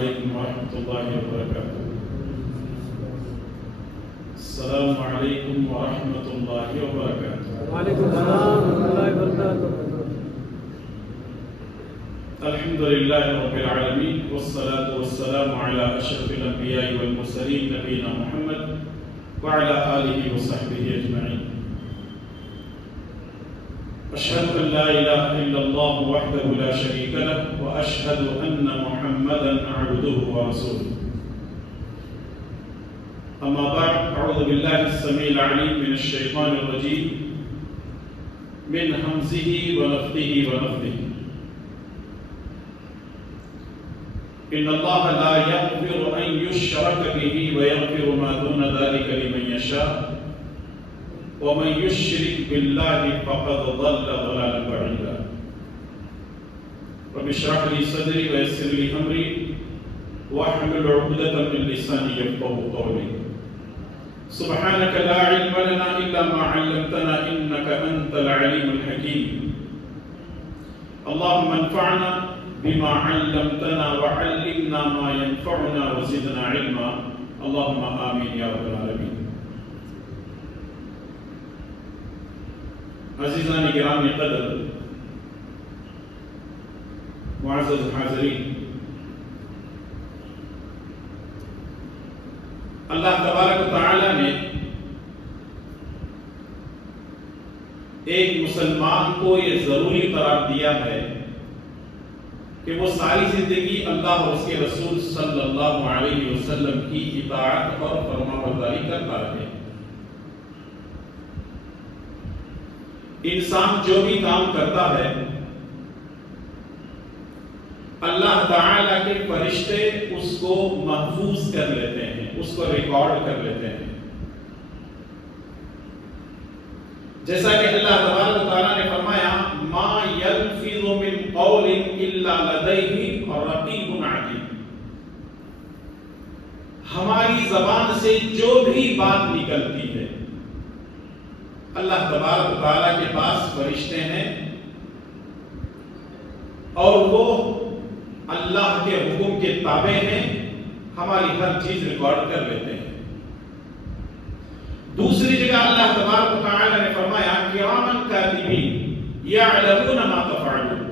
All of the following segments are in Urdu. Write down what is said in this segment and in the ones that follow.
عليكم ورحمة الله وبركاته. السلام عليكم ورحمة الله وبركاته. وعليكم السلام ورحمة الله وبركاته. الحمد لله رب العالمين والصلاة والسلام على أشرف الأنبياء والمرسلين نبينا محمد وعلى آله وصحبه أجمعين. أشهد أن لا إله إلا الله وحده لا شريك له وأشهد أن محمدا عبده ورسوله. أما بعد، أعوذ بالله السميع العليم من الشيطان الرجيم من همزه ونفثه ونفثه. إن الله لا يغفر أن يشرك به ويغفر ما دون ذلك لمن يشاء ومن يشرك بالله فقد ضل ضلالا بعيدا. رب اشرح لي صدري ويسر لي أمري واحلل عقدة من لساني يفقهوا قولي. سبحانك لا علم لنا إلا ما علمتنا إنك أنت العليم الحكيم. اللهم انفعنا بما علمتنا وعلمنا ما ينفعنا وزدنا علما. اللهم آمين يا رب العالمين. عزیزان گرامی قدر، معزز حاضرین، اللہ تبارک و تعالی نے ایک مسلمان کو یہ ضروری قرار دیا ہے کہ وہ ساری زندگی اللہ اور اس کے رسول صلی اللہ علیہ وسلم کی اطاعت اور فرمانبرداری کرتا رہے. انسان جو بھی کام کرتا ہے اللہ تعالی کے فرشتے اس کو محفوظ کر لیتے ہیں، اس کو ریکارڈ کر لیتے ہیں. جیسا کہ اللہ تبارک و تعالی نے فرمایا ما یلفظ من قول الا لدیہ رقیب عتید. ہماری زبان سے جو بھی بات نکلتی ہے اللہ تبارک و تعالی کے پاس فرشتے ہیں اور وہ اللہ کے حکم کے تابع ہیں، ہماری ہر چیز ریکارڈ کر لیتے ہیں. دوسری جگہ اللہ تبارک و تعالی نے فرمایا کراما کاتبین یعلمون ما تفعلون.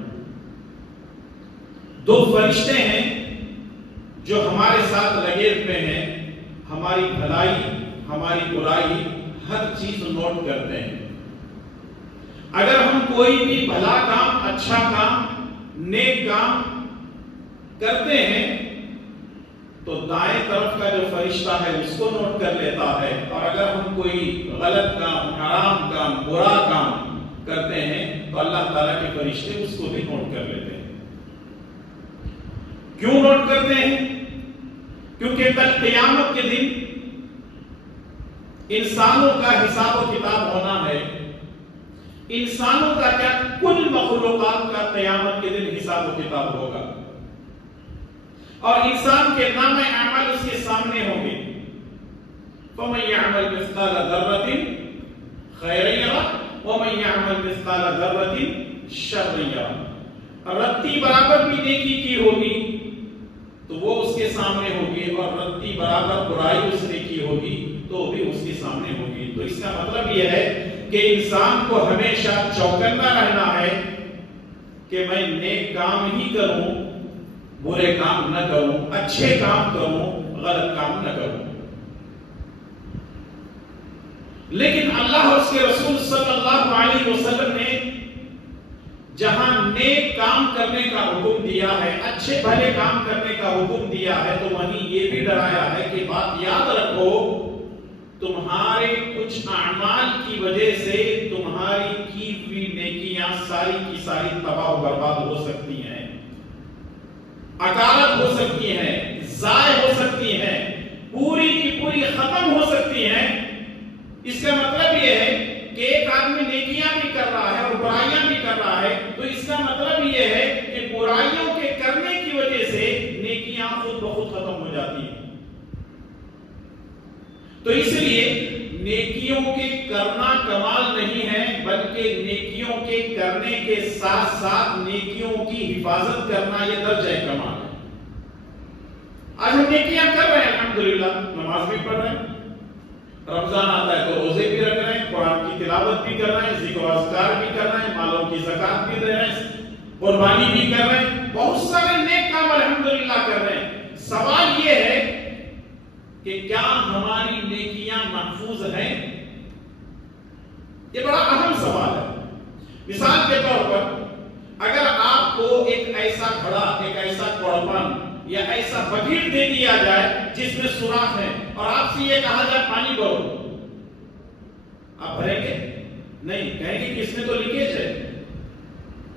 دو فرشتے ہیں جو ہمارے ساتھ لگے ہوئے ہیں، ہماری بھلائی ہماری برائی ہر چیز نوٹ کرتے ہیں. اگر ہم کوئی بھی بھلا کام، اچھا کام، نیک کام کرتے ہیں تو دائیں طرف کا جو فرشتہ ہے اس کو نوٹ کر لیتا ہے، اور اگر ہم کوئی غلط کام، حرام کام، برا کام کرتے ہیں تو اللہ تعالیٰ کے فرشتے اس کو بھی نوٹ کر لیتے ہیں. کیوں نوٹ کرتے ہیں؟ کیونکہ کل قیامت کے دن انسانوں کا حساب و کتاب ہونا ہے. انسانوں کا کیا، کل مخلوقات کا قیامت کے دن حساب و کتاب ہوگا، اور انسان کے نام اعمال اس کے سامنے ہوں گے. فَمَن يَعْمَلْ مِثْقَالَ ذَرَّةٍ خَيْرًا يَرَهُ وَمَن يَعْمَلْ مِثْقَالَ ذَرَّةٍ شَرًّا يَرَهُ. رتی برابر بھی نیکی کی ہوگی تو وہ اس کے سامنے ہوگی، اور رتی برابر برائی اس نے کی ہوگی تو بھی اس کے سامنے ہوگی. تو اس کا مطلب یہ ہے کہ انسان کو ہمیشہ چوکنا رہنا ہے کہ میں نیک کام ہی کروں، برے کام نہ کروں، اچھے کام کروں، غلط کام نہ کروں. لیکن اللہ اور اس کے رسول صلی اللہ علیہ وسلم نے جہاں نیک کام کرنے کا حکم دیا ہے، اچھے بھلے کام کرنے کا حکم دیا ہے، تو وہیں یہ بھی ڈرایا ہے کہ بات یاد رکھو تمہارے کچھ اعمال کی وجہ سے تمہاری کی ہوئی نیکیاں ساری کی ساری تباہ و برباد ہو سکتی ہیں، اکارت ہو سکتی ہیں، ضائع ہو سکتی ہیں، پوری کی پوری ختم ہو سکتی ہیں. اس کا مطلب یہ ہے کہ ایک آدمی نیکیاں بھی کر رہا ہے اور برائیاں بھی کر رہا ہے، تو اس کا مطلب یہ ہے کہ برائیوں کے کرنے کی وجہ سے نیکیاں خود بخود ختم ہو جاتی ہیں. تو اس لیے نیکیوں کے کرنا کمال نہیں ہے، بلکہ نیکیوں کے کرنے کے ساتھ ساتھ نیکیوں کی حفاظت کرنا یہ درجہ کمال ہے. آج ہم نیکیاں کر رہے ہیں الحمدللہ، نماز بھی پڑھ رہے ہیں، رمضان آتا ہے تو روزے بھی رکھ رہے ہیں، قرآن کی تلاوت بھی کر رہے ہیں، ذکر و اذکار بھی کر رہے ہیں، مالوں کی زکات بھی دے رہے ہیں، قربانی بھی کر رہے ہیں، بہت سارے نیک کام الحمدللہ کر رہے ہیں۔ سوال یہ ہے کہ کیا ہماری نیکیاں محفوظ ہیں؟ یہ بڑا اہم سوال ہے۔ مثال کے طور پر اگر آپ کو ایک ایسا گھڑا، ایک ایسا کوڑپن یا ایسا بکیٹ دے دیا جائے جس میں سوراخ ہے اور آپ سے یہ کہا جائے پانی بھرو، آپ بھریں گے؟ نہیں، کہیں گے کہ اس میں تو لیکیج ہے،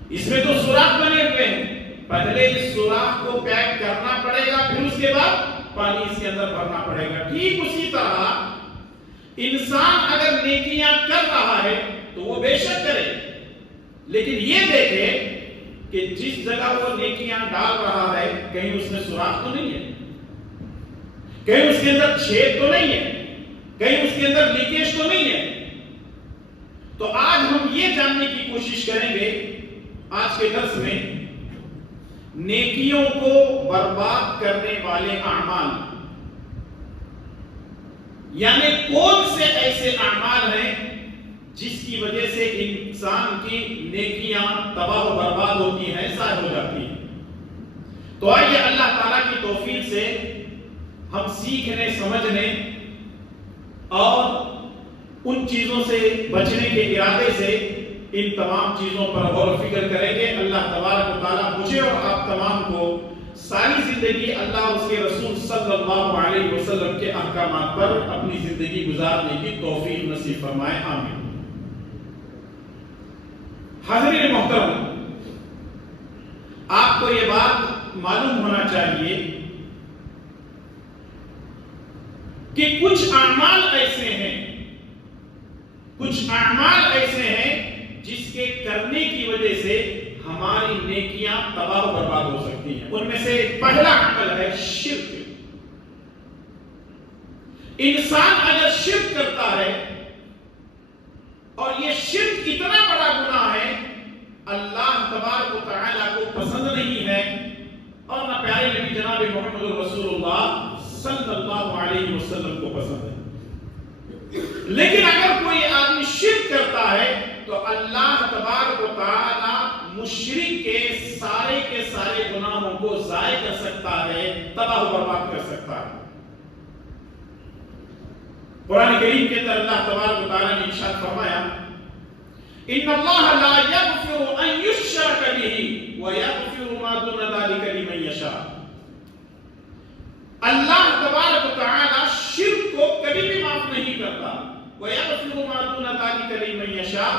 اس میں تو سوراخ بنے ہوئے ہیں، پہلے اس سوراخ کو پیک کرنا پڑے گا، پھر اس کے بعد پانی اس کے اندر بھرنا پڑے گا۔ ٹھیک اسی طرح انسان اگر نیکیاں کر رہا ہے تو وہ بے شک کرے، لیکن یہ دیکھے کہ جس جگہ وہ نیکیاں ڈال رہا ہے کہیں اس میں سوراخ تو نہیں ہے، کہیں اس کے اندر چھید تو نہیں ہے، کہیں اس کے اندر لیکیج تو نہیں ہے۔ تو آج ہم یہ جاننے کی کوشش کریں گے آج کے درس میں نیکیوں کو برباد کرنے والے اعمال، یعنی کون سے ایسے اعمال ہیں جس کی وجہ سے انسان کی نیکیاں تباہ و برباد ہوتی ہیں، ضائع ہو جاتی ہیں۔ تو آئیے اللہ تعالیٰ کی توفیق سے ہم سیکھنے، سمجھنے اور ان چیزوں سے بچنے کے ارادے سے ان تمام چیزوں پر غور و فکر کریں گے۔ اللہ تبارک و تعالیٰ مجھے اور آپ تمام کو ساری زندگی اللہ اور اس کے رسول صلی اللہ علیہ وسلم کے احکامات پر اپنی زندگی گزارنے کی توفیق نصیب فرمائے، آمین۔ حاضرین محترم، آپ کو یہ بات معلوم ہونا چاہیے کہ کچھ اعمال ایسے ہیں جس کے کرنے کی وجہ سے ہماری نیکیاں تباہ و برباد ہو سکتی ہیں۔ ان میں سے پہلا عمل ہے شرک۔ انسان اگر شرک کرتا ہے اور یہ شرک اتنا بڑا گناہ ہے، اللہ تبارک و تعالیٰ کو پسند نہیں ہے اور نہ پیارے نبی جناب محمد رسول اللہ صلی اللہ علیہ وسلم کو پسند ہے۔ لیکن اگر کوئی آدمی شرک کرتا ہے تو اللہ تبارک و تعالیٰ مشرک کے سارے گناہوں کو ضائع کر سکتا ہے، تباہ و برباد کر سکتا ہے۔ قرآن کریم کے اندر اللہ تبارک و تعالیٰ نے ارشاد فرمایا، ان اللہ لا یغفر ان یشرک بہ ویغفر ما دون ذلک لمن یشاء۔ اللہ تبارک و تعالیٰ شرک کو کبھی بھی معاف نہیں کرتا، ویغفر ما دون ذلک لمن یشاء،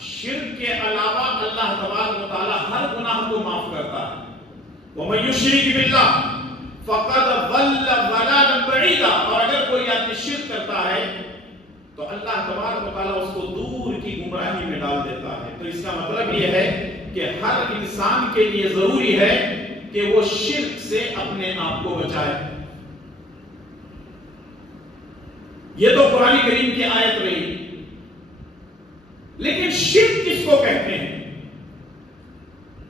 شرک کے علاوہ اللہ تبارک و تعالیٰ ہر گناہ کو معاف کرتا ہے۔ ومن یشرک باللہ فقد ضل ضلالا بعیدا، اور اگر کوئی آدمی شرک کرتا ہے تو اللہ تبارک و تعالیٰ اس کو دور کی گمراہی میں ڈال دیتا ہے۔ تو اس کا مطلب یہ ہے کہ ہر انسان کے لیے ضروری ہے کہ وہ شرک سے اپنے آپ کو بچائے۔ یہ تو قرآن کریم کی آیت رہی، لیکن شرک کس کو کہتے ہیں؟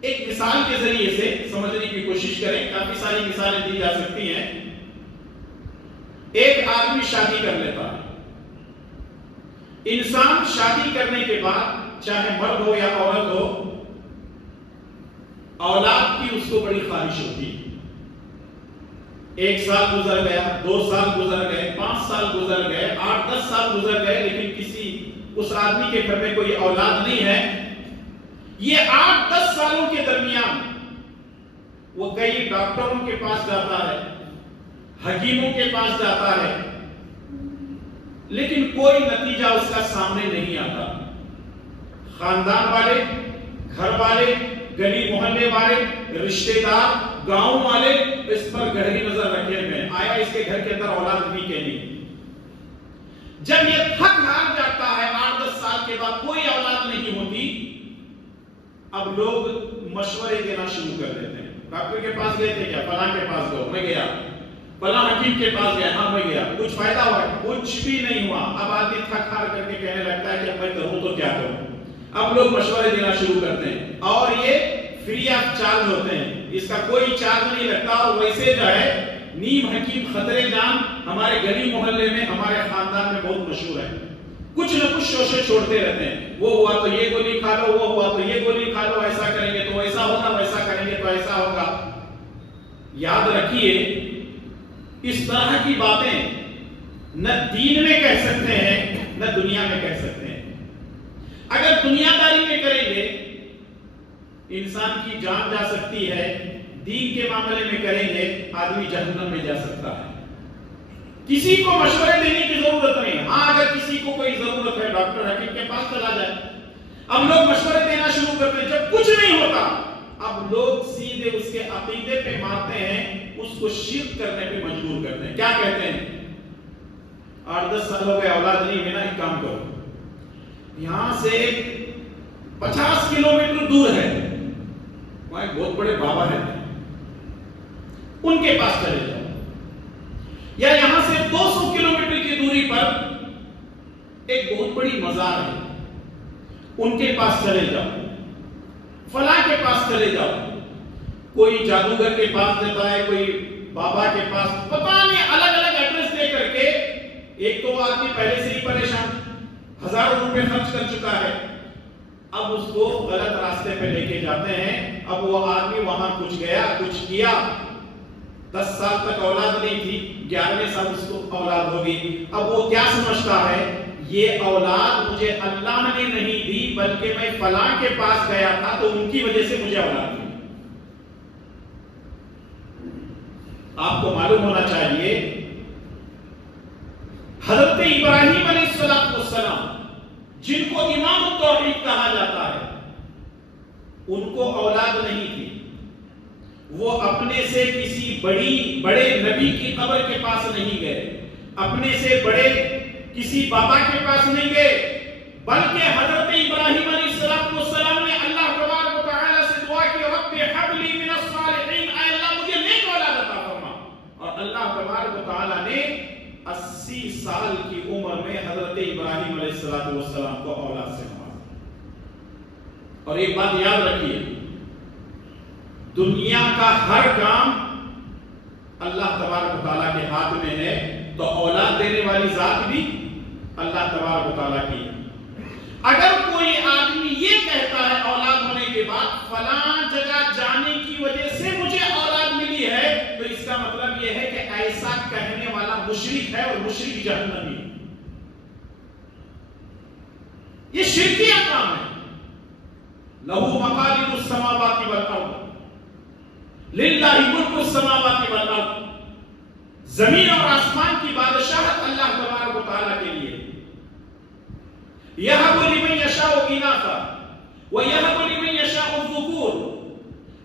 ایک مثال کے ذریعے سے سمجھنے کی کوشش کریں، کافی ساری مثالیں دی جا سکتی ہیں۔ ایک آدمی شادی کر لیتا ہے، انسان شادی کرنے کے بعد چاہے مرد ہو یا عورت ہو، اولاد کی اس کو بڑی خواہش ہوتی ہے۔ 1 سال گزر گیا، 2 سال گزر گئے، 5 سال گزر گئے، 8-10 سال گزر گئے، لیکن کسی اس آدمی کے گھر میں کوئی اولاد نہیں ہے۔ یہ 8-10 سالوں کے درمیان وہ کئی ڈاکٹروں کے پاس جاتا ہے، حکیموں کے پاس جاتا ہے، لیکن کوئی نتیجہ اس کا سامنے نہیں آتا۔ خاندان والے، گھر والے، گلی محلے والے، رشتہ دار، گاؤں والے اس پر گہری نظر رکھے ہوئے ہیں، آیا اس کے گھر کے اندر اولاد بھی کہ نہیں۔ جب یہ تھک ہار جاتا ہے، 8-10 سال کے بعد کوئی اولاد نہیں ہوتی، اب لوگ مشورے دینا شروع کر دیتے ہیں۔ ڈاکٹر کے پاس گئے تھے کیا؟ فلاں کے پاس گئے، میں گیا۔ فلاں حکیم کے پاس گیا، ہاں میں گیا، کچھ فائدہ ہوا؟ کچھ بھی نہیں ہوا۔ اب آدمی تھک ہار کر کے کہنے لگتا ہے کہ میں کروں تو کیا کروں؟ اب لوگ مشورے دینا شروع کرتے ہیں، اور یہ فری آف چارج ہوتے ہیں، اس کا کوئی چارج نہیں لگتا، اور ویسے جو ہے نیم حکیم خطرے جان ہمارے گلی محلے میں ہمارے خاندان میں بہت مشہور ہے. کچھ نہ کچھ شوشے چھوڑتے رہتے ہیں. وہ ہوا تو یہ گولی کھا لو, وہ ہوا تو یہ گولی کھا لو, ایسا کریں گے تو ایسا ہوگا, ویسا کریں گے تو ایسا ہوگا. یاد رکھیے اس طرح کی باتیں نہ دین میں کہہ سکتے ہیں نہ دنیا میں کہہ سکتے ہیں. اگر دنیا داری میں کریں گے انسان کی جان جا سکتی ہے, دین کے معاملے میں کریں گے آدمی جہنم میں جا سکتا ہے. کسی کو مشورے دینے کی ضرورت نہیں. ہاں اگر کسی کو کوئی ضرورت ہے ڈاکٹر حکیم کے پاس چلا جائے. اب لوگ مشورے دینا شروع کرتے ہیں جب کچھ نہیں ہوتا. اب لوگ سیدھے اس کے عقیدے پہ مارتے ہیں, اس کو شرک کرنے پہ مجبور کرتے ہیں. کیا کہتے ہیں 8-10 سال ہو گئے اولاد نہیں ہے نا, ایک کام کرو یہاں سے 50 کلومیٹر دور ہے وہاں ایک بہت بڑے بابا رہتے ہیں, ان کے پاس چلے جاؤ. یا یہاں سے 200 کلومیٹر کی دوری پر ایک بہت بڑی مزار ہے, ان کے پاس چلے جاؤ. فلاں کے پاس چلے جاؤ. کوئی جادوگر کے پاس دیتا ہے, کوئی بابا کے پاس, پتہ نہیں الگ الگ ایڈریس دے کر کے. ایک تو وہ آدمی پہلے سے ہی پریشان, ہزاروں روپے خرچ کر چکا ہے, اب اس کو غلط راستے پہ لے کے جاتے ہیں. اب وہ آدمی وہاں کچھ گیا, کچھ کیا, 10 سال تک اولاد نہیں تھی, 11ویں سال اس کو اولاد ہوگی. اب وہ کیا سمجھتا ہے یہ اولاد مجھے اللہ نے نہیں دی بلکہ میں فلاں کے پاس گیا تھا تو ان کی وجہ سے مجھے اولاد دی. آپ کو معلوم ہونا چاہیے حضرت ابراہیم علیہ السلام جن کو امام التوحید کہا جاتا ہے ان کو اولاد نہیں تھی. وہ اپنے سے کسی بڑے نبی کی قبر کے پاس نہیں گئے, اپنے سے بڑے کسی بابا کے پاس نہیں گئے, بلکہ حضرت ابراہیم علیہ السلام نے اللہ تبارک و تعالی سے دعا کی رب ہب لی من الصالحین, اے اللہ مجھے نیک اولاد عطا فرما. اور اللہ تبارک و تعالی نے 80 سال کی عمر میں حضرت ابراہیم علیہ السلام کو اولاد سے نوازا. اور ایک بات یاد رکھیے دنیا کا ہر کام اللہ تبارک و تعالیٰ کے ہاتھ میں ہے, تو اولاد دینے والی ذات بھی اللہ تبارک و تعالیٰ کی ہے. اگر کوئی آدمی یہ کہتا ہے اولاد ہونے کے بعد فلاں جگہ جانے کی وجہ سے مجھے اولاد ملی ہے, تو اس کا مطلب یہ ہے کہ ایسا کہنے والا مشرک ہے, اور مشرک جہنمی ہے. یہ شرکیہ کام ہے. لہو مقالید السماوات والارض للہ ملک السماوات والارض, زمین اور آسمان کی بادشاہت اللہ تبارک و تعالیٰ کے لیے. یہب لمن یشاء اناثا ویہب لمن یشاء الذکور.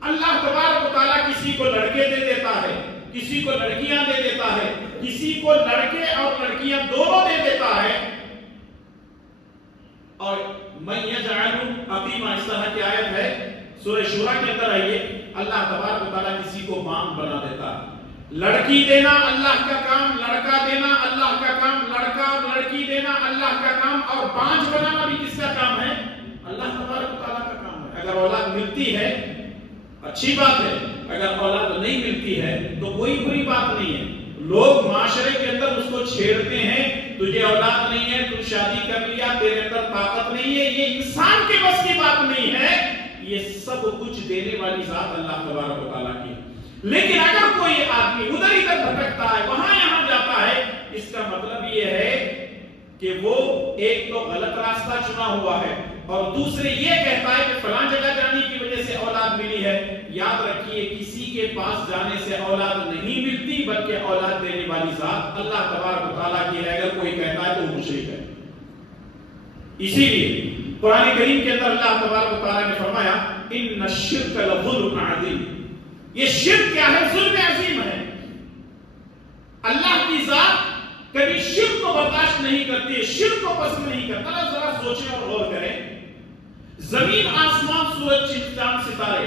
اللہ تبارک و تعالیٰ کسی کو لڑکے دے دیتا ہے, کسی کو لڑکیاں دے دیتا ہے, کسی کو لڑکے اور لڑکیاں دونوں دے دیتا ہے. اور من یجعل عقیمہ, اس طرح کی آیت ہے سورہ شورى کے اندر آئیے, اللہ تبارک و تعالیٰ کسی کو ماں بنا دیتا ہے. لڑکی دینا اللہ کا کام, لڑکا دینا اللہ کا کام, لڑکا اور لڑکی دینا اللہ کا کام, اور بانجھ بنانا بھی کس کا کام ہے؟ اللہ تبارک و تعالیٰ کا کام ہے. اگر اولاد ملتی ہے اچھی بات ہے, اگر اولاد نہیں ملتی ہے تو کوئی بری بات نہیں ہے. لوگ معاشرے کے اندر اس کو چھیڑتے ہیں, تجھے اولاد نہیں ہے, تو شادی کر لیا, تیرے اندر طاقت نہیں ہے. یہ انسان کے بس کی بات نہیں ہے, یہ سب کچھ دینے والی ذات اللہ تبارک و تعالیٰ کی. لیکن اگر کوئی آدمی ادھر ادھر بھٹکتا ہے, وہاں یہاں جاتا ہے, اس کا مطلب یہ ہے کہ وہ ایک تو غلط راستہ چنا ہوا ہے, اور دوسرے یہ کہتا ہے کہ فلاں جگہ جانے کی وجہ سے اولاد ملی ہے. یاد رکھیے کسی کے پاس جانے سے اولاد نہیں ملتی, بلکہ اولاد دینے والی ذات اللہ تبارک و تعالیٰ کی ہے. اگر کوئی کہتا ہے تو وہ مشرک ہے. اسی لیے قرآن کریم کے اندر اللہ تبارک و تعالیٰ نے فرمایا ان الشرک لظلم عظیم. یہ شرک کیا ہے؟ ظلم عظیم ہے. اللہ کی ذات کبھی شرک کو برداشت نہیں کرتی, شرک کو پسند نہیں کرتا. ذرا سوچیں اور غور کریں. زمین, آسمان, سورج, چاند, ستارے,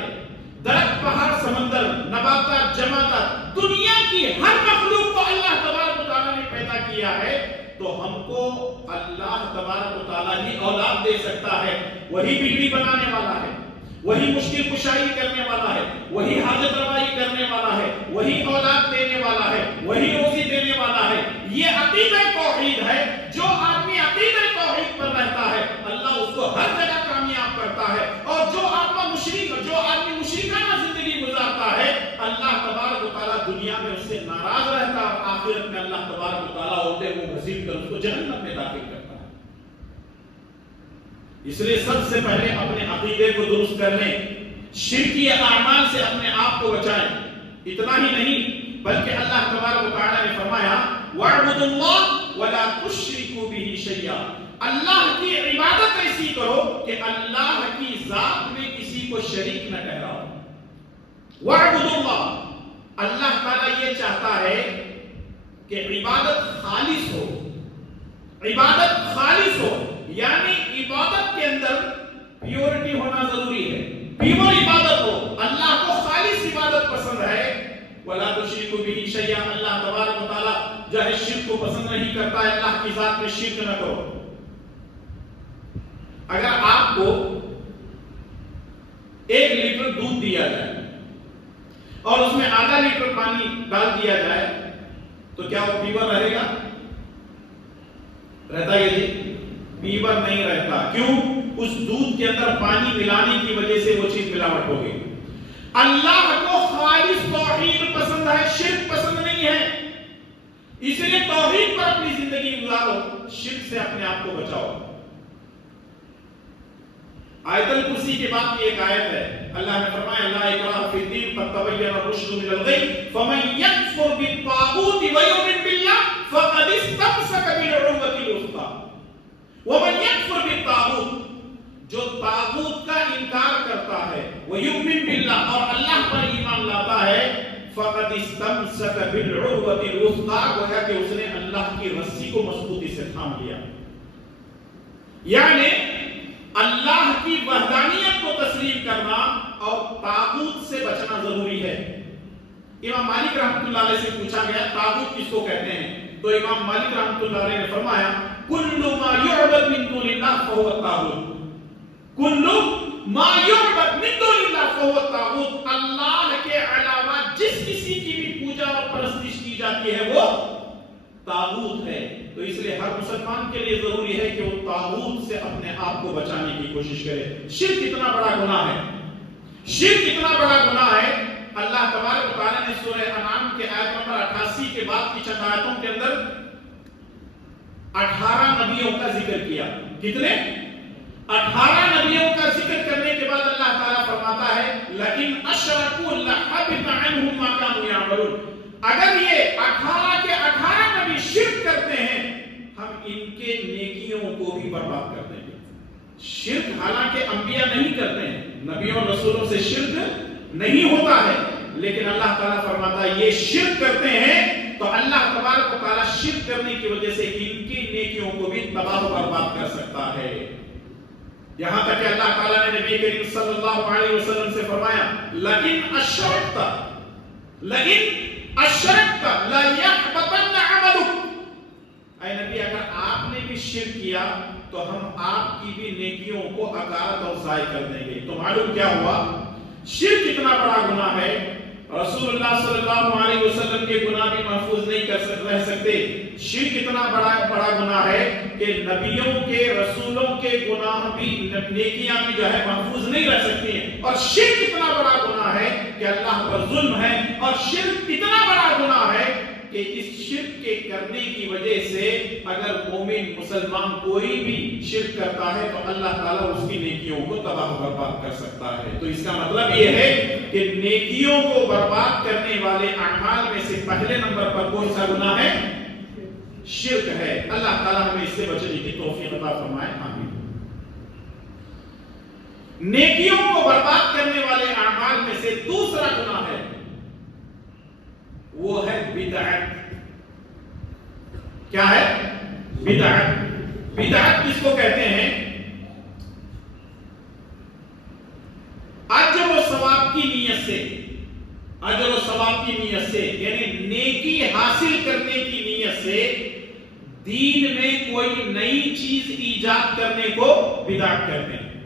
درخت, پہاڑ, سمندر, نباتات, جماعات, دنیا کی ہر مخلوق کو اللہ تبارک و تعالیٰ نے پیدا کیا ہے, تو ہم کو اللہ تبارک و تعالیٰ ہی اولاد دے سکتا ہے. وہی بگڑی بنانے والا ہے, وہی مشکل کشائی کرنے والا ہے, وہی حاجت روائی کرنے والا ہے, وہی اولاد دینے والا ہے. دنیا میں اس سے ناراض رہتا اور آخرت میں اللہ تبارک و تعالیٰ ہوتے وہ گھسیٹ کر اس کو جہنم میں داخل کرتا ہے۔ اس لیے سب سے پہلے اپنے عقیدے کو درست کر لیں، شرکی اعمال سے اپنے آپ کو بچائیں۔ اتنا ہی نہیں بلکہ اللہ تبارک و تعالیٰ نے فرمایا وَاعْبُدُوا اللَّهَ وَلَا تُشْرِكُوا بِهِ شَيْئًا، اللہ کی عبادت ایسی کرو کہ اللہ کی ذات میں کسی کو شریک نہ ٹھہراؤ۔ وَاعْبُدُوا اللَّهَ، اللہ تعالیٰ یہ چاہتا ہے کہ عبادت خالص ہو، عبادت خالص ہو، یعنی عبادت کے اندر پیورٹی ہونا ضروری ہے، پیور عبادت ہو۔ اللہ کو خالص عبادت پسند ہے۔ وَلَا تُشْرِكُوا بِهِ شَيْئًا، اللہ تبارک و تعالیٰ جو ہے شرک کو پسند نہیں کرتا ہے، اللہ کی ذات میں شرک نہ کرو۔ اگر آپ کو 1 لیٹر دودھ دیا جائے اور اس میں آدھا لیٹر پانی ڈال دیا جائے تو کیا وہ پیور رہے گا؟ رہتا ہے جی؟ پیور نہیں رہتا۔ کیوں؟ اس دودھ کے اندر پانی ملانے کی وجہ سے وہ چیز ملاوٹ ہو گئی۔ اللہ کو خالص توحید پسند ہے، شرک پسند نہیں ہے، اس لیے توحید پر اپنی زندگی گزارو، شرک سے اپنے آپ کو بچاؤ۔ آیت الکرسی کے بعد کی ایک آیت ہے، اللہ نے فرمایا لا اکراہ فی الدین قد تبین الرشد من الغی فمن یکفر بالطاغوت ویؤمن باللہ فقد استمسک بالعروۃ الوثقی۔ ومن یکفر بالطاغوت، جو طاغوت کا انکار کرتا ہے، ویؤمن باللہ، اور اللہ پر ایمان لاتا ہے، فقد استمسک بالعروۃ الوثقی، گویا کہ اس نے اللہ کی رسی کو مضبوطی سے تھام لیا۔ یعنی اللہ کی وحدانیت کو تسلیم کرنا اور طاغوت سے بچنا ضروری ہے۔ امام مالک رحمۃ اللہ علیہ سے پوچھا گیا طاغوت کس کو کہتے ہیں، تو امام مالک رحمۃ اللہ علیہ نے فرمایا کل ما یعبد من دون اللہ فهو الطاغوت، کل ما یعبد من دون اللہ فهو الطاغوت، اللہ کے علاوہ جس کسی کی بھی پوجا اور پرستش کی جاتی ہے وہ طاغوت ہے۔ تو اس لیے ہر مسلمان کے لیے ضروری ہے کہ وہ طاغوت سے اپنے آپ کو بچانے کی کوشش کرے۔ شرک اتنا بڑا گناہ ہے، شرک اتنا بڑا گناہ ہے، اللہ تبارک و تعالیٰ نے سورہ انعام کے آیت نمبر 88 کے بعد کی چند آیتوں کے اندر 18 نبیوں کا ذکر کیا۔ کتنے؟ 18 نبیوں کا ذکر کرنے کے بعد اللہ تعالیٰ فرماتا ہے لَإِنْ أَشْرَكُوا لَحَبِطَ عَنْهُمْ مَا كَانُوا يَعْمَلُونَ، اگر یہ 18 کے 18 نبی شرک کرتے ہیں ہم ان کے نیکیوں کو بھی برباد کر دیں گے۔ شرک حالانکہ انبیاء نہیں کرتے ہیں، نبیوں اور رسولوں سے شرک نہیں ہوتا ہے، لیکن اللہ تعالیٰ فرماتا ہے یہ شرک کرتے ہیں تو اللہ تبارک و تعالیٰ شرک کرنے کی وجہ سے ان کی نیکیوں کو بھی تباہ و برباد کر سکتا ہے۔ یہاں تک کہ اللہ تعالیٰ نے نبی کریم صلی اللہ علیہ وسلم سے فرمایا لَإِنْ أَشْرَكْتَ لَإِنْ أَشْرَكْتَ لَيَحْبَطَنَّ عَمَلُكَ، اے نبی اگر آپ نے بھی شرک کیا تو ہم آپ کی بھی نیکیوں کو اکارت اور ضائع کر دیں گے۔ تو معلوم کیا ہوا، شرک اتنا بڑا گناہ ہے، رسول اللہ صلی اللہ علیہ وسلم کے گناہ بھی محفوظ نہیں رہ سکتے۔ شرک اتنا بڑا گناہ ہے کہ نبیوں کے رسولوں کے گناہ بھی نیکیاں بھی جو ہے محفوظ نہیں رہ سکتی ہیں، اور شرک اتنا بڑا گناہ ہے کہ اللہ پر ظلم ہے، اور شرک اتنا بڑا گناہ ہے کہ اس شرک کے کرنے کی وجہ سے اگر مومن مسلمان کوئی بھی شرک کرتا ہے تو اللہ تعالیٰ اس کی نیکیوں کو تباہ و برباد کر سکتا ہے۔ تو اس کا مطلب یہ ہے کہ نیکیوں کو برباد کرنے والے اعمال میں سے پہلے نمبر پر کون سا گناہ ہے؟ شرک ہے۔ اللہ تعالیٰ ہمیں اس سے بچنے کی توفیق عطا فرمائے، آمین۔ نیکیوں کو برباد کرنے والے اعمال میں سے دوسرا گناہ ہے وہ ہے بدعت۔ کیا ہے؟ بدعت۔ بدعت کس کو کہتے ہیں؟ اجر و ثواب کی نیت سے، اجر و ثواب کی نیت سے، یعنی نیکی حاصل کرنے کی نیت سے دین میں کوئی نئی چیز ایجاد کرنے کو بدعت کہتے ہیں۔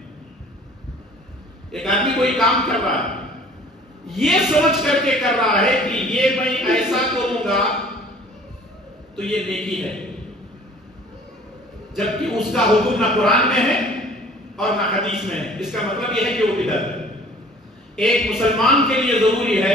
ایک آدمی کوئی کام کر رہا ہے، یہ سمجھ کر کے کر رہا ہے کہ یہ میں ایسا کروں گا تو یہ نیکی ہے، جبکہ اس کا حکم نہ قرآن میں ہے اور نہ حدیث میں ہے۔ اس کا مطلب یہ ہے کہ وہ بدعت ہے۔ ایک مسلمان کے لیے ضروری ہے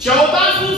1400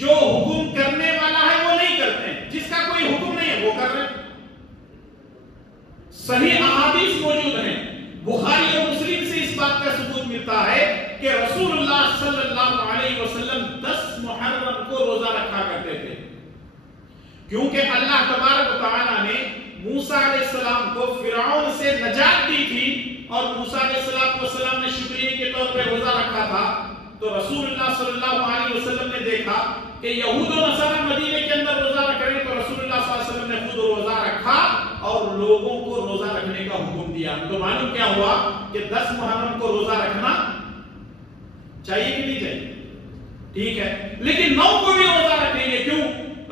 جو حکم کرنے والا ہے وہ نہیں کرتے ہیں، جس کا کوئی حکم نہیں ہے وہ کر رہے ہیں۔ صحیح احادیث موجود ہیں، بخاری اور مسلم سے اس بات کا ثبوت ملتا ہے کہ رسول اللہ صلی اللہ علیہ وسلم 10 محرم کو روزہ رکھا کرتے تھے، کیونکہ اللہ تبارک و تعالیٰ نے موسیٰ علیہ السلام کو فرعون سے نجات دی تھی اور موسیٰ علیہ السلام نے شکریہ کے طور پہ روزہ رکھا تھا۔ تو رسول اللہ صلی اللہ علیہ وسلم نے دیکھا کہ یہود و نصارہ مدینے کے اندر روزہ رکھ رہے ہیں، تو رسول اللہ صلی اللہ علیہ وسلم نے خود روزہ رکھا اور لوگوں کو روزہ رکھنے کا حکم دیا۔ تو معلوم کیا ہوا کہ 10 محرم کو روزہ رکھنا چاہیے کہ نہیں چاہیے؟ ٹھیک ہے، لیکن 9 کو بھی روزہ رکھیں گے، کیوں؟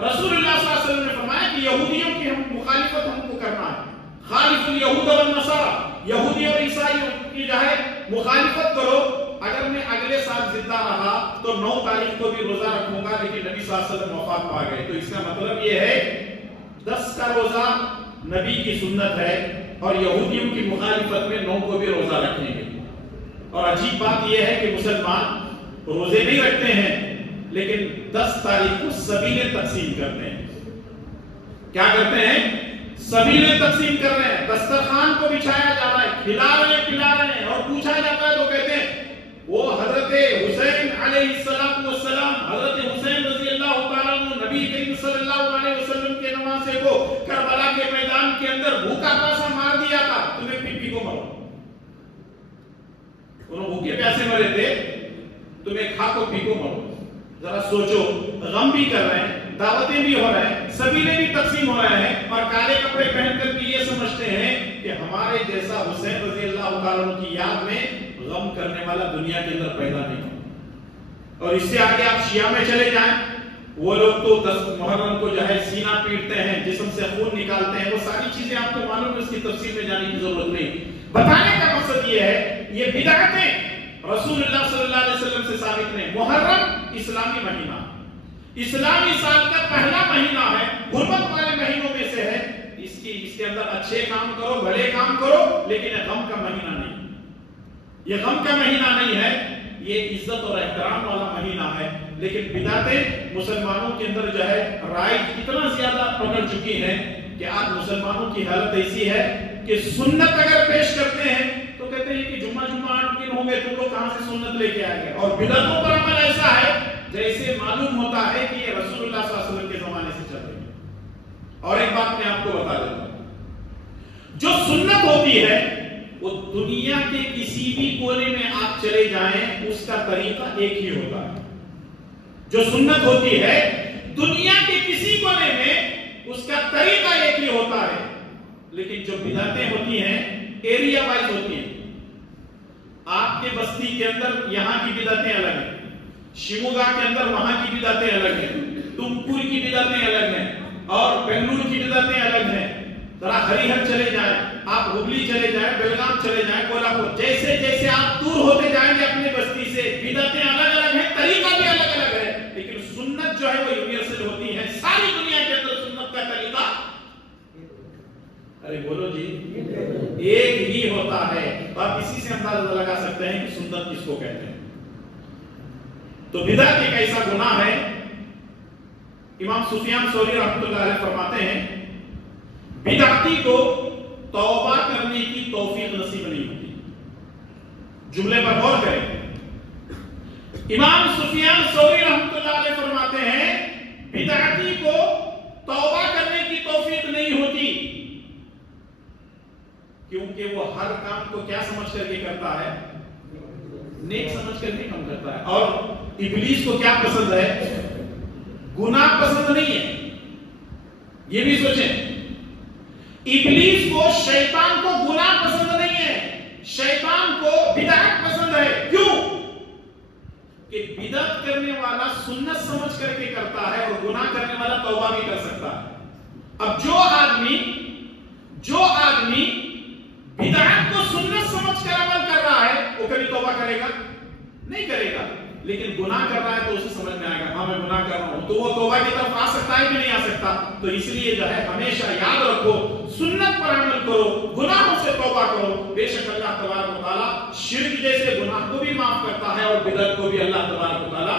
رسول اللہ صلی اللہ علیہ وسلم نے فرمایا کہ یہودیوں کی مخالفت ہم کو کرنا ہے، خالف الیہود والنصارہ، یہودی اور عیسائیوں کی جو ہے مخالفت کرو۔ اگر میں اگلے سال زندہ رہا تو 9 تاریخ کو بھی روزہ رکھوں گا، لیکن نبی صلی اللہ علیہ وسلم وفات پا گئے، تو اس کا مطلب یہ ہے 10 کا روزہ نبی کی سنت ہے اور یہودیوں کی مخالفت میں 9 کو بھی روزہ رکھیں گے۔ اور عجیب بات یہ ہے کہ مسلمان روزے نہیں رکھتے ہیں لیکن 10 تاریخ کو سبیلیں تقسیم کرتے ہیں۔ کیا کرتے ہیں؟ سبیلیں تقسیم کر رہے ہیں، دسترخوان کو بچھایا جا رہا ہے، کھلا رہے ہیں اور پوچھا جاتا ہے تو کہتے ہیں وہ حضرت حسین علیہ السلام، حضرت حسین رضی اللہ تعالیٰ عنہ نبی کریم صلی اللہ علیہ وسلم کے نواسے کو کربلا کے میدان کے اندر بھوکا پیاسا مار دیا تھا، تمہیں پی کو مرو۔ انہوں بھوکے پیاسے مرے تھے، تمہیں کھا کو پی کو مرو۔ ذرا سوچو، غم بھی کر رہے ہیں، دعوتیں بھی ہو رہے ہیں، سبیلیں بھی تقسیم ہو رہے ہیں، اور کالے کپڑے پہن کر کے یہ سمجھتے ہیں کہ ہمارے جیسا حسین رضی اللہ تعالیٰ عنہ کی یاد میں غم کرنے والا دنیا کے اندر پیدا نہیں ہو۔ اور اس سے آگے آپ شیعہ میں چلے جائیں، وہ لوگ تو 10 محرم کو جو ہے سینہ پیٹتے ہیں، جسم سے خون نکالتے ہیں، وہ ساری چیزیں آپ کو معلوم ہے، اس کی تفصیل میں جانے کی ضرورت نہیں۔ بتانے کا مقصد یہ ہے یہ بدعتیں رسول اللہ صلی اللہ علیہ وسلم سے ثابت نہیں۔ محرم اسلامی مہینہ، اسلامی سال کا پہلا مہینہ ہے، حرمت والے مہینوں میں سے ہے، اس کے اندر اچھے کام کرو، بھلے کام کرو، لیکن یہ غم کا مہینہ نہیں، یہ غم کا مہینہ نہیں ہے، یہ عزت اور احترام والا مہینہ ہے۔ لیکن بدعتیں مسلمانوں کے اندر جو ہے رائج اتنا زیادہ پکڑ چکی ہیں کہ آج مسلمانوں کی حالت ایسی ہے کہ سنت اگر پیش کرتے ہیں تو کہتے ہیں کہ جمعہ 8 دن ہو گئے، تم لوگ کہاں سے سنت لے کے آئے گئے؟ اور بدعتوں پر عمل ایسا ہے جیسے معلوم ہوتا ہے کہ یہ رسول اللہ صلی اللہ علیہ وسلم کے زمانے سے چل رہی ہے۔ اور ایک بات میں آپ کو بتا دیتا ہوں، جو سنت ہوتی ہے وہ دنیا کے کسی بھی کونے میں آپ چلے جائیں اس کا طریقہ ایک ہی ہوتا ہے۔ جو سنت ہوتی ہے دنیا کے کسی کونے میں اس کا طریقہ ایک ہی ہوتا ہے، لیکن جو بدعتیں ہوتی ہیں ایریا وائز ہوتی ہیں۔ آپ کے بستی کے اندر یہاں کی بدعتیں الگ ہیں، شیموگا کے اندر وہاں کی بدعتیں الگ ہیں، تمکور کی بدعتیں الگ ہیں، اور بنگلور کی بدعتیں الگ ہیں۔ ذرا ہریہر چلے جائیں، آپ ہبلی چلے جائیں، بیلگام چلے جائیں، کولہاپور، جیسے جیسے آپ دور ہوتے جائیں گے اپنی بستی سے، بدعتیں الگ الگ ہیں، طریقہ بھی الگ الگ ہے، لیکن سنت جو ہے وہ یونیورسل ہوتی ہے۔ ساری دنیا کے اندر سنت کا طریقہ، ارے بولو جی، ایک ہی ہوتا ہے۔ آپ اسی سے اندازہ لگا سکتے ہیں کہ سنت کس کو کہتے ہیں۔ تو بدعت ایک ایسا گناہ ہے، امام سفیان ثوری رحمۃ اللہ علیہ فرماتے ہیں بدعتی کو توبہ کرنے کی توفیق نصیب نہیں ہوتی۔ جملے پر غور کریں، امام سفیان ثوری رحمۃ اللہ علیہ فرماتے ہیں بدعتی کو توبہ کرنے کی توفیق نہیں ہوتی، کیونکہ وہ ہر کام کو کیا سمجھ کر کے کرتا ہے؟ نیک سمجھ کر کے کام کرتا ہے۔ اور ابلیس کو کیا پسند ہے؟ گناہ پسند نہیں ہے۔ یہ بھی سوچیں، ابلیس کو، شیطان کو گناہ پسند نہیں ہے، شیطان کو بدعت پسند ہے۔ کیوں؟ کہ بدعت کرنے والا سنت سمجھ کر کے کرتا ہے اور گناہ کرنے والا توبہ بھی کر سکتا ہے۔ اب جو آدمی بدعت کو سنت سمجھ کر عمل کر رہا ہے وہ کبھی توبہ کرے گا نہیں کرے گا، لیکن گناہ کر رہا ہے تو اسے سمجھ میں آئے گا ہاں میں گناہ کر رہا ہوں، تو وہ توبہ کی طرف آ سکتا ہے کہ نہیں آ سکتا۔ تو اس لیے جو ہے ہمیشہ یاد رکھو، سنت پر عمل کرو، گناہوں سے توبہ کرو، بے شک اللہ تبارک و تعالیٰ شرک جیسے گناہ کو بھی معاف کرتا ہے اور بدعت کو بھی اللہ تبارک و تعالیٰ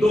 2।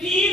3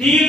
3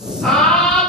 7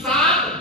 7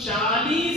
40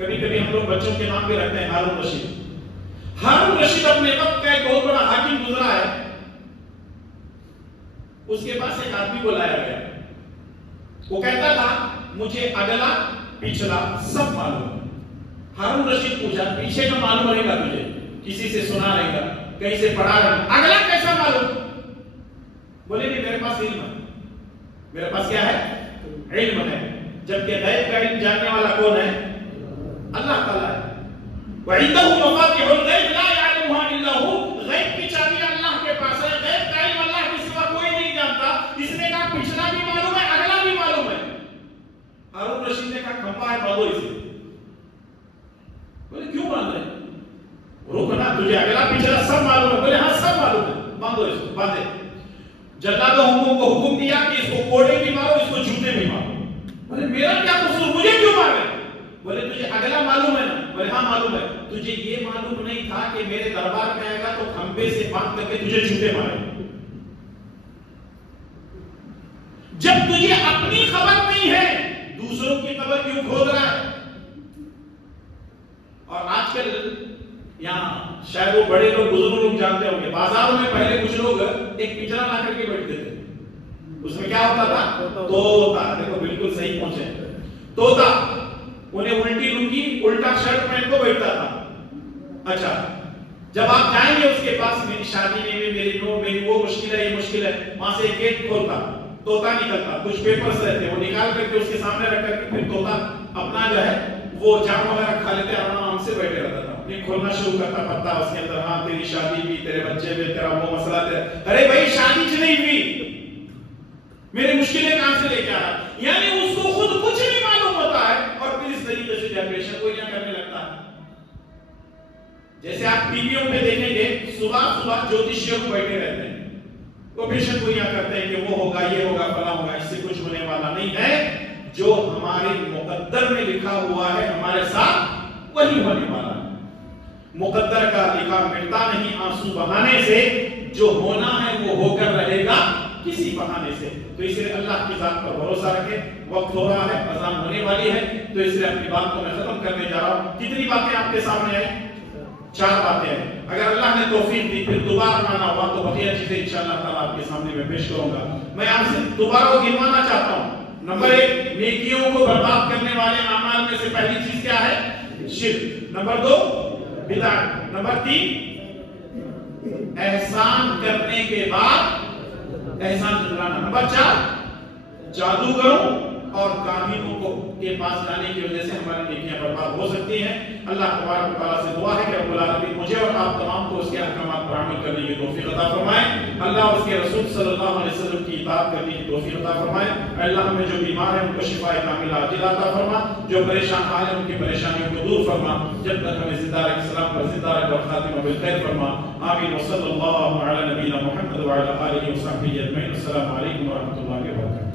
کبھی کبھی ہم لوگ بچوں کے نام بھی رکھتے ہیں ہارون رشید. ہارون رشید اپنے وقت کا ایک بہت بڑا حاکم گزرا ہے. اس کے پاس ایک آدمی کو لایا گیا. وہ کہتا تھا مجھے اگلا پچھلا سب معلوم ہے. ہارون رشید پوچھا پیچھے کا معلوم رہے گا تجھے؟ کسی سے سنا رہے گا, کہیں سے پڑھا رہے گا, اگلا کیسا معلوم؟ بولے کہ میرے پاس علم ہے. میرے پاس کیا ہے؟ علم ہے. جبکہ غیب کا علم جاننے والا کون ہے؟ اللہ تعالیٰ ہے. وَعِنْدَهُ مَفَاتِحُ الْغَيْبِ لَا يَعْلَمُهَا إِلَّا هُوَ. غیب کی چابی اللہ کے پاس ہے. غیب کا علم اللہ کے سوا کوئی نہیں جانتا. اس نے کہا پچھلا بھی معلوم ہے, اگلا بھی معلوم ہے. ہارون رشید نے کہا کھمبا ہے, باندھو اسے. بولے کیوں باندھ رہے؟ روکو نا, تجھے اگلا پچھلا سب معلوم ہے. بولے ہاں سب معلوم ہے, باندھو اس کو. باندھے. جلاد کو حکم دیا کہ اس کو کوڑے بھی مارو, اس کو جوتے بھی مارو. بولے میرا کیا قصور, مجھے کیوں مار رہے؟ بولے تجھے اگلا معلوم ہے نا؟ بولے ہاں معلوم ہے. تجھے یہ معلوم نہیں تھا کہ میرے دربار میں آئے گا تو کھمبے سے باندھ کر کے تجھے جوتے مارے. جب تجھے اپنی خبر نہیں ہے, دوسروں کی خبر کیوں کھود رہا ہے؟ اور آج کل یہاں شاید وہ بڑے لوگ بزرگ لوگ جانتے ہوں گے, بازاروں میں پہلے کچھ لوگ ایک پنجرا لا کر کے بیٹھتے تھے. اس میں کیا ہوتا تھا؟ طوطا. دیکھو بالکل صحیح پہنچے. طوطا. انہیں الٹی لنگی الٹا شرٹ پہن کو بیٹھتا تھا. اچھا جب آپ جائیں گے اس کے پاس, میری شادی نہیں ہوئی, میری نو, میری وہ مشکل ہے, یہ مشکل ہے, وہاں سے ایک گیٹ کھولتا, طوطا نکلتا, کچھ پیپرز رہتے وہ نکال کر کے اس کے سامنے رکھ کر کے پھر طوطا اپنا جو ہے وہ جام وغیرہ کھا لیتے, آرام سے بیٹھے رہتا تھا. یہ کھولنا شروع کرتا پتا اس کے اندر, ہاں تیری شادی بھی, تیرے بچے بھی, تیرا وہ مسئلہ تیرا. ارے بھائی شادی نہیں ہوئی, میری مشکلیں کہاں سے لے کے آ رہا؟ یعنی اس کو خود کچھ نہیں معلوم ہوتا ہے اور پھر اس طریقے سے ڈیپریشن کو یہاں کرنے لگتا ہے. جیسے آپ ٹی ویوں پہ دیکھیں گے صبح صبح جوتشیوں کو بیٹھے رہتے ہیں, وہ پیشن کو یہاں کرتے ہیں کہ وہ ہوگا, یہ ہوگا, فلاں ہوگا. اس سے کچھ ہونے والا نہیں ہے. جو ہمارے مقدر میں لکھا ہوا ہے ہمارے ساتھ وہی ہونے والا ہے. مقدر کا لکھا مٹتا نہیں آنسو بہانے سے, جو ہونا ہے وہ ہو کر رہے گا کسی بہانے سے. تو اس لیے اللہ کی ذات پر بھروسہ رکھیں. وقت ہو رہا ہے, اذان ہونے والی ہے, تو اس لیے اپنی بات کو میں ختم کرنے جا رہا ہوں. کتنی باتیں آپ کے سامنے ہیں؟ 4 باتیں ہیں. اگر اللہ نے توفیق دی پھر دوبارہ آنا ہوا تو بقیہ چیزیں انشاءاللہ تعالیٰ آپ کے سامنے میں پیش کروں گا. میں آپ سے دوبارہ وہ گنوانا چاہتا ہوں. نمبر 1, نیکیوں کو برباد کرنے والے اعمال میں سے پہلی چیز کیا ہے؟ شرک. نمبر 2, بدعت. نمبر 3, احسان کرنے کے بعد احسان جتلانا. نمبر 4, جادوگروں اور کاہنوں کو کے پاس جانے کی وجہ سے ہماری نیکیاں برباد ہو سکتی ہیں. اللہ تبارک و تعالیٰ سے دعا ہے کہ رب العالمین مجھے اور آپ تمام کو اس کے احکامات پر عمل کرنے کی توفیق عطا فرمائے. اللہ اور اس کے رسول صلی اللہ علیہ وسلم کی اطاعت کرنے کی توفیق عطا فرمائے. اللہ ہمیں جو بیمار ہیں ان کو شفاء کاملہ عاجلہ عطا فرما, جو پریشان حال ہیں ان کی پریشانیوں کو دور فرما, جب تک ہمیں زندہ رکھ سلام پر زندہ رکھ اور خاتمہ بالخیر فرما. آمین. وصلی اللہ علی نبینا محمد وعلی آلہ وصحبہ اجمعین. السلام علیکم ورحمۃ اللہ وبرکاتہ.